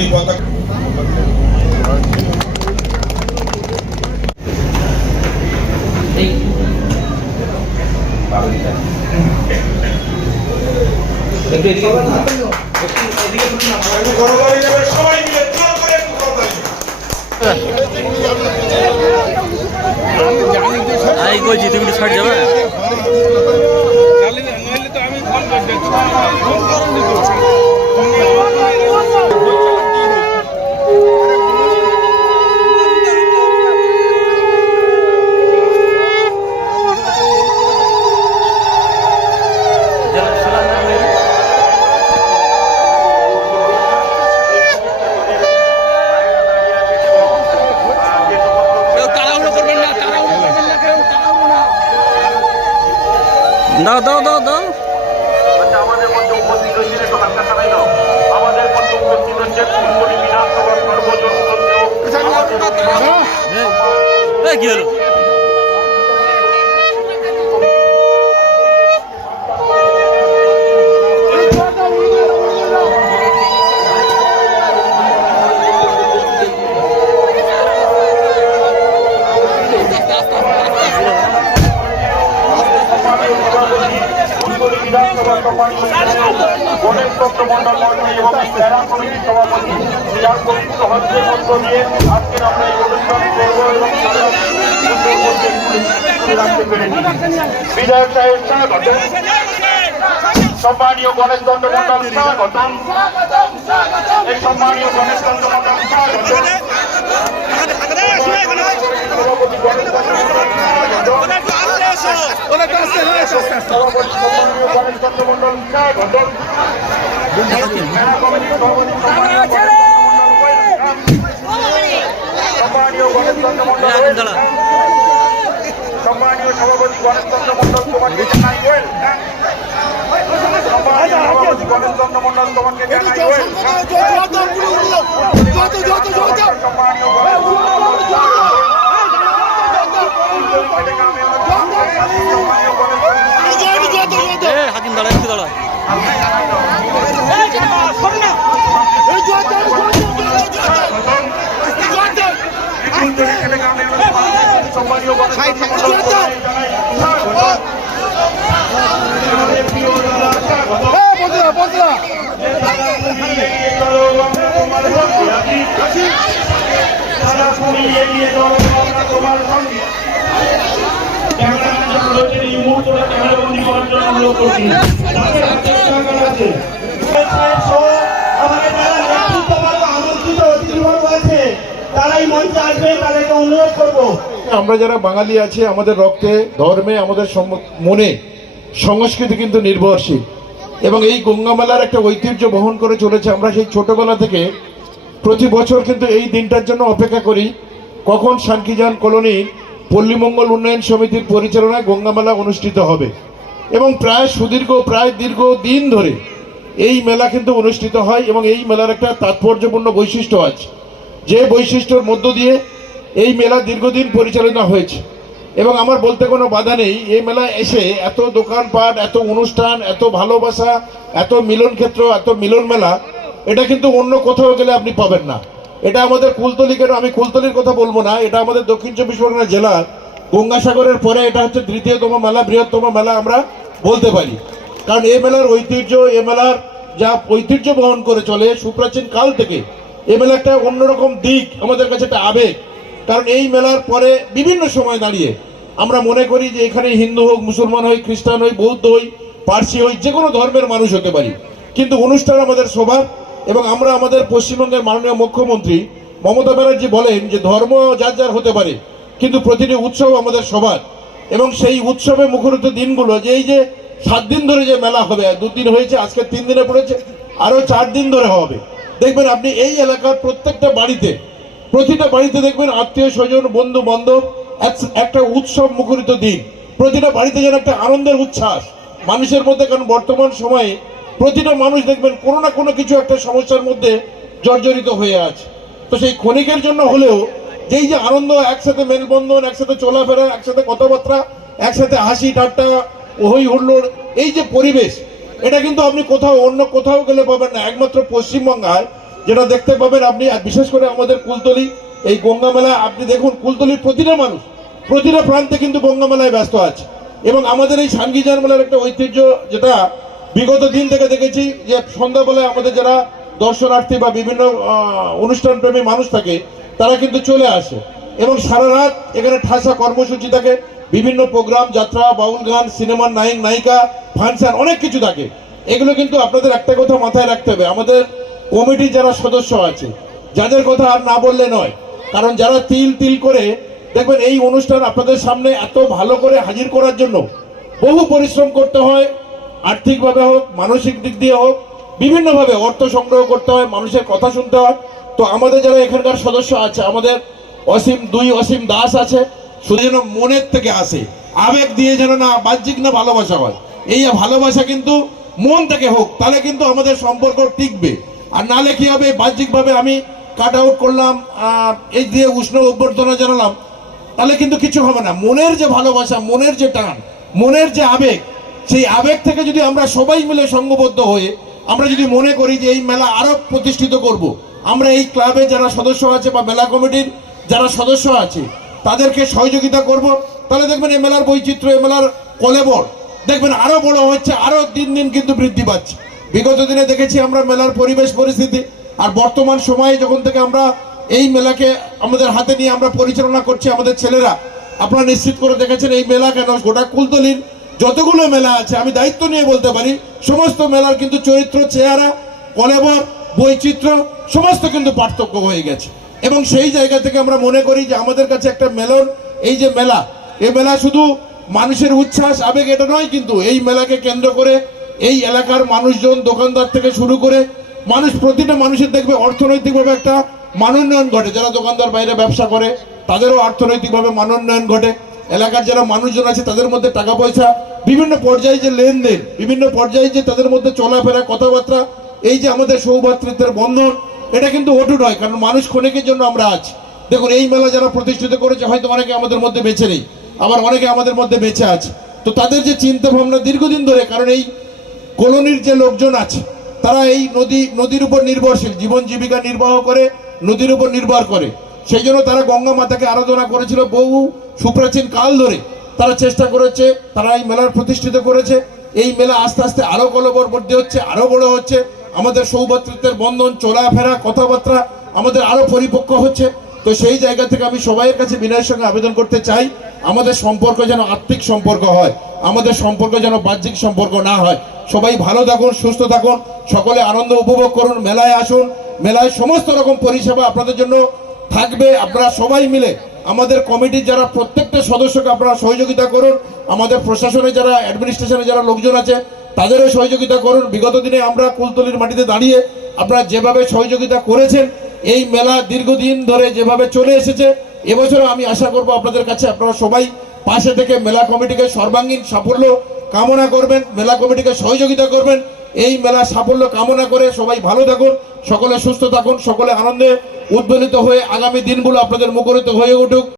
এই পতাকা সবাই মিলে তুমি ছাড় যাবে দাও দাও দাও দাও আমাদের মধ্যে উপস্থিত হয়েছিল একটু হালকা চালাই দাও আমাদের মধ্যে উপস্থিত হচ্ছে ফুলকলি বিধানসভার সর্বজন কি হলো বিধায়ক সাহেব স্বাগত সম্মানীয় গণেশ দণ্ড মন্ডল স্বাগত এই সম্মানীয় গণেশ দণ্ড মন্ডল স্বাগত সভাপতি গণেশ দণ্ড মন্ডল স্বাগত সম্মানীয় গণেশ দণ্ড মন্ডল সম্মানীয় সভাপতি গণেশ চন্দ্র মন্ডল তোমাকে জানাই সম্মানীয় সভাপতি গণেশ চন্দ্র মন্ডল তোমাকে জানাই সম্মানীয় হাকিম দাঁড়া একটু দাঁড়া সম্মানীয় তোমার সঙ্গে এই মুহূর্তটা ক্যামেরাবন্দি করার জন্য অনুরোধ করছি তাদের হাতে আছে আমাদের যারা নেতৃত্ববর্গ আমন্ত্রিত অতিথিবর্গ আছে তারাই মঞ্চে আসবে তাদেরকে অনুরোধ করবো। আমরা যারা বাঙালি আছে আমাদের রক্তে ধর্মে আমাদের মনে সংস্কৃতি কিন্তু নির্ভরশীল এবং এই গঙ্গা মেলার একটা ঐতিহ্য বহন করে চলেছে। আমরা সেই ছোটবেলা থেকে প্রতি বছর কিন্তু এই দিনটার জন্য অপেক্ষা করি কখন শান্তিজান কলোনির পল্লীমঙ্গল উন্নয়ন সমিতির পরিচালনায় গঙ্গা মেলা অনুষ্ঠিত হবে এবং প্রায় দীর্ঘ দিন ধরে এই মেলা কিন্তু অনুষ্ঠিত হয় এবং এই মেলার একটা তাৎপর্যপূর্ণ বৈশিষ্ট্য আছে যে বৈশিষ্ট্যর মধ্য দিয়ে এই মেলা দীর্ঘদিন পরিচালনা হয়েছে এবং আমার বলতে কোনো বাধা নেই এই মেলায় এসে এত দোকানপাট এত অনুষ্ঠান এত ভালোবাসা এত মিলন ক্ষেত্র এত মিলন মেলা এটা কিন্তু অন্য কোথাও গেলে আপনি পাবেন না। এটা আমাদের কুলতলি কেন আমি কুলতলির কথা বলবো না, এটা আমাদের দক্ষিণ চব্বিশ পরগনা জেলার গঙ্গাসাগরের পরে এটা হচ্ছে তৃতীয়তম মেলা বৃহত্তম মেলা আমরা বলতে পারি। কারণ এই মেলার ঐতিহ্য এ মেলার যা ঐতিহ্য বহন করে চলে সুপ্রাচীন কাল থেকে এই মেলা একটা অন্যরকম দিক আমাদের কাছে একটা আবেগ। কারণ এই মেলার পরে বিভিন্ন সময় দাঁড়িয়ে আমরা মনে করি যে এখানে হিন্দু হোক মুসলমান হই খ্রিস্টান হই বৌদ্ধ হই পার্সি হই যে কোনো ধর্মের মানুষ হতে পারি কিন্তু অনুষ্ঠান আমাদের সবার এবং আমরা আমাদের পশ্চিমবঙ্গের মাননীয় মুখ্যমন্ত্রী মমতা ব্যানার্জি বলেন যে ধর্ম যার যার হতে পারে কিন্তু প্রতিটি উৎসব আমাদের সবার এবং সেই উৎসবে মুখরিত দিনগুলো যে এই যে 7 দিন ধরে যে মেলা হবে 2 দিন হয়েছে আজকে 3 দিনে পড়েছে আরো 4 দিন ধরে হবে দেখবেন আপনি এই এলাকার প্রত্যেকটা প্রতিটা বাড়িতে দেখবেন আত্মীয় স্বজন বন্ধু বান্ধব একটা উৎসব মুখরিত দিন প্রতিটা বাড়িতে যেন একটা আনন্দের উচ্ছ্বাস মানুষের মধ্যে। কারণ বর্তমান সময়ে প্রতিটা মানুষ দেখবেন কোনো না কোনো কিছু একটা সমস্যার মধ্যে জর্জরিত হয়ে আছে। তো সেই ক্ষণিকের জন্য হলেও যেই যে আনন্দ একসাথে মেলবন্ধন একসাথে চলাফেরা একসাথে কথাবার্তা একসাথে হাসি ঠাট্টা হই হুল্লোড় এই যে পরিবেশ এটা কিন্তু আপনি অন্য কোথাও গেলে পাবেন না। একমাত্র পশ্চিমবঙ্গের যেটা দেখতে পাবেন আপনি, আর বিশেষ করে আমাদের কুলতলি এই গঙ্গা মেলা আপনি দেখুন, কুলতলির প্রতিটা মানুষ প্রতিটা প্রান্তে কিন্তু গঙ্গা মেলায় ব্যস্ত আছে। এবং আমাদের এই সানগিজার মেলার একটা ঐতিহ্য, যেটা বিগত দিন থেকে দেখেছি যে সন্ধ্যাবেলায় আমাদের যারা দর্শনার্থী বা বিভিন্ন অনুষ্ঠানপ্রেমী মানুষ থাকে তারা কিন্তু চলে আসে এবং সারা রাত এখানে ঠাসা কর্মসূচি থাকে, বিভিন্ন প্রোগ্রাম, যাত্রা, বাউল গান, সিনেমার নায়ক নায়িকা, ফাংশন, অনেক কিছু থাকে। এগুলো কিন্তু আপনাদের একটা কথা মাথায় রাখতে হবে, আমাদের কমিটির যারা সদস্য আছে যাদের কথা আর না বললে নয়, কারণ যারা তিল তিল করে দেখবেন এই অনুষ্ঠান আপনাদের সামনে এত ভালো করে হাজির করার জন্য বহু পরিশ্রম করতে হয়, আর্থিকভাবে হোক, মানসিক দিক দিয়ে হোক, বিভিন্নভাবে অর্থ সংগ্রহ করতে হয়, মানুষের কথা শুনতে হয়। তো আমাদের যারা এখানকার সদস্য আছে, আমাদের অসীম দাস আছে, শুধু যেন মনের থেকে আসে, আবেগ দিয়ে যেন না বাহ্যিক না ভালোবাসা হয়, এই ভালোবাসা কিন্তু মন থেকে হোক, তাহলে কিন্তু আমাদের সম্পর্ক টিকবে। আর নালে কি হবে, বাহ্যিকভাবে আমি কাট আউট করলাম, এই দিয়ে উষ্ণ অভ্যর্থনা জানালাম, তাহলে কিন্তু কিছু হবে না। মনের যে ভালোবাসা, মনের যে টান, মনের যে আবেগ, সেই আবেগ থেকে যদি আমরা সবাই মিলে সংঘবদ্ধ হয়ে আমরা যদি মনে করি যে এই মেলা আরো প্রতিষ্ঠিত করব, আমরা এই ক্লাবে যারা সদস্য আছে বা মেলা কমিটির যারা সদস্য আছে তাদেরকে সহযোগিতা করব, তাহলে দেখবেন এই মেলার বৈচিত্র্য, এই মেলার কলেবর দেখবেন আরো বড় হচ্ছে, আরো দিন দিন কিন্তু বৃদ্ধি পাচ্ছে। বিগত দিনে দেখেছি আমরা মেলার পরিবেশ পরিস্থিতি, আর বর্তমান সময়ে যখন থেকে আমরা এই মেলাকে আমাদের হাতে নিয়ে আমরা পরিচালনা করছি, আমাদের ছেলেরা, আপনারা নিশ্চিত করে দেখেছেন এই মেলা কেন, গোটা কুলতলির যতগুলো মেলা আছে আমি দায়িত্ব নিয়ে বলতে পারি, সমস্ত মেলার কিন্তু চরিত্র, চেহারা, কলেবর, বৈচিত্র্য সমস্ত কিন্তু পার্থক্য হয়ে গেছে। এবং সেই জায়গা থেকে আমরা মনে করি যে আমাদের কাছে একটা মেলন, এই যে মেলা, এই মেলা শুধু মানুষের উচ্ছ্বাস আবেগ এটা নয়, কিন্তু এই মেলাকে কেন্দ্র করে এই এলাকার মানুষজন, দোকানদার থেকে শুরু করে মানুষ, প্রতিটা মানুষের দেখবে অর্থনৈতিকভাবে একটা মানোন্নয়ন ঘটে। যারা দোকানদার বাইরে ব্যবসা করে তাদেরও অর্থনৈতিকভাবে মানোন্নয়ন ঘটে, এলাকার যারা মানুষজন আছে তাদের মধ্যে টাকা পয়সা, বিভিন্ন পর্যায়ে যে লেনদেন, বিভিন্ন পর্যায়ে যে তাদের মধ্যে চলাফেরা, কথাবার্তা, এই যে আমাদের সৌভ্রাতৃত্বের বন্ধন, এটা কিন্তু অটুট হয়, কারণ মানুষ ক্ষণিকের জন্য আমরা আছি। দেখুন এই মেলা যারা প্রতিষ্ঠিত করেছে হয়তো অনেকে আমাদের মধ্যে বেঁচে নেই, আবার অনেকে আমাদের মধ্যে বেঁচে আছে। তো তাদের যে চিন্তা ভাবনা দীর্ঘদিন ধরে, কারণ এই কলোনির যে লোকজন আছে তারা এই নদীর উপর নির্ভরশীল, জীবন জীবিকা নির্বাহ করে, নদীর উপর নির্ভর করে, সেই জন্য তারা গঙ্গা মাতাকে আরাধনা করেছিল বহু সুপ্রাচীন কাল ধরে। তারা চেষ্টা করেছে, তারা এই মেলার প্রতিষ্ঠিত করেছে। এই মেলা আস্তে আস্তে আরো কলবরবর্তী হচ্ছে, আরো বড় হচ্ছে, আমাদের সৌভ্রাতৃত্বের বন্ধন, চলাফেরা, কথাবার্তা আমাদের আরো পরিপক্ক হচ্ছে। তো সেই জায়গা থেকে আমি সবাইয়ের কাছে বিনয়ের সঙ্গে আবেদন করতে চাই, আমাদের সম্পর্ক যেন আত্মিক সম্পর্ক হয়, আমাদের সম্পর্ক যেন বাহ্যিক সম্পর্ক না হয়। সবাই ভালো থাকুন, সুস্থ থাকুন, সকলে আনন্দ উপভোগ করুন, মেলায় আসুন, মেলায় সমস্ত রকম পরিষেবা আপনাদের জন্য থাকবে। আপনারা সবাই মিলে আমাদের কমিটির যারা প্রত্যেকটা সদস্যকে আপনারা সহযোগিতা করুন, আমাদের প্রশাসনে যারা, অ্যাডমিনিস্ট্রেশনে যারা লোকজন আছে তাদেরও সহযোগিতা করুন। বিগত দিনে আমরা কুলতলির মাটিতে দাঁড়িয়ে আপনারা যেভাবে সহযোগিতা করেছেন, এই মেলা দীর্ঘদিন ধরে যেভাবে চলে এসেছে, এবছরও আমি আশা করব আপনাদের কাছে আপনারা সবাই পাশে থেকে মেলা কমিটিকে সর্বাঙ্গীন সাফল্য কামনা করবেন, মেলা কমিটিকে সহযোগিতা করবেন। এই মেলা সাফল্য কামনা করে সবাই ভালো থাকুন, সকলে সুস্থ থাকুন, সকলে আনন্দে উদ্বেলিত হয়ে আগামী দিনগুলো আপনাদের মুখরিত হয়ে উঠুক।